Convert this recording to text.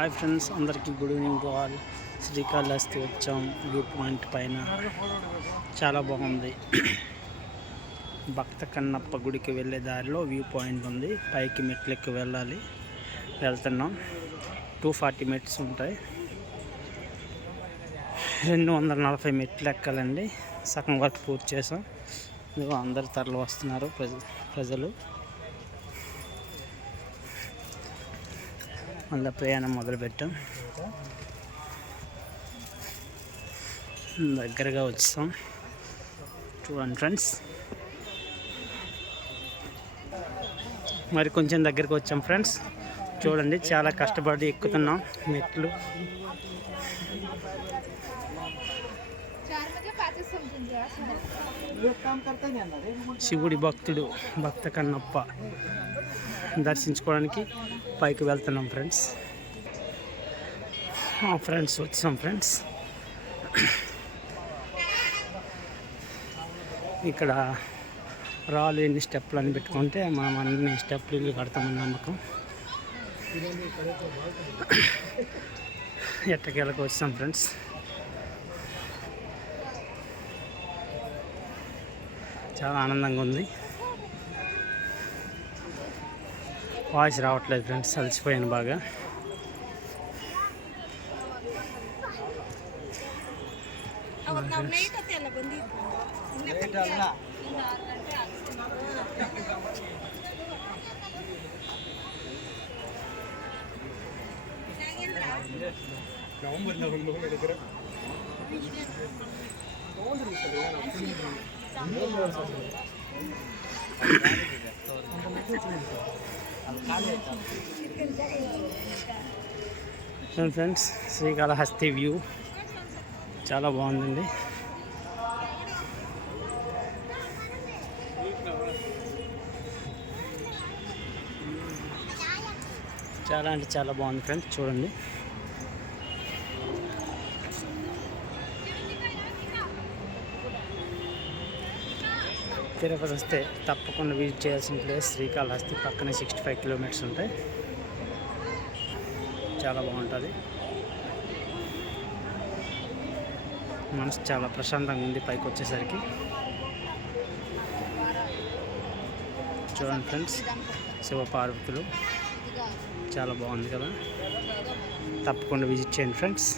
Hi friends, అందరికీ good evening to all. Srikalahasti వచ్చాం. View point పైన చాలా బాగుంది. భక్త కన్నప్ప గుడికి వెళ్ళే దారిలో వ్యూ పాయింట్ ఉంది. పైకి మెట్లెక్కి వెళ్తున్నాం. 240 మెట్స్ ఉంటాయి. 240 మెట్లు ఎక్కాలండి. సగం వర్క్ పూర్తి చేసాం. ఇదిగో అందరు తరలి వస్తున్నారు ప్రజలు. మళ్ళీ ప్రయాణం మొదలుపెట్టాం. దగ్గరగా వచ్చాం. చూడండి ఫ్రెండ్స్, మరి కొంచెం దగ్గరికి వచ్చాం ఫ్రెండ్స్. చూడండి, చాలా కష్టపడి ఎక్కుతున్నాం మెట్లు. శివుడి భక్తుడు భక్త కన్నప్ప దర్శించుకోవడానికి పైకి వెళ్తున్నాం ఫ్రెండ్స్. వచ్చాం ఫ్రెండ్స్. ఇక్కడ రాళ్ళు ఎన్ని స్టెప్లు అని పెట్టుకుంటే మనం అన్ని స్టెప్లు ఇల్లు కడతామని నమ్మకం. ఎట్టకేలకు వచ్చాం ఫ్రెండ్స్. చాలా ఆనందంగా ఉంది. వాయిస్ రావట్లేదు ఫ్రెండ్స్, అలసిపోయాను బాగా. ఫ్రెండ్స్, శ్రీకాళహస్తి వ్యూ చాలా బాగుందండి. చాలా అంటే చాలా బాగుంది ఫ్రెండ్స్. చూడండి, తిరుపతి వస్తే తప్పకుండా విజిట్ చేయాల్సిన ప్లేస్ శ్రీకాళహస్తి. పక్కనే 65 కిలోమీటర్స్ ఉంటాయి. చాలా బాగుంటుంది. మనసు చాలా ప్రశాంతంగా ఉంది పైకి వచ్చేసరికి. చూడండి ఫ్రెండ్స్, శివపార్వతులు చాలా బాగుంది కదా. తప్పకుండా విజిట్ చేయండి ఫ్రెండ్స్.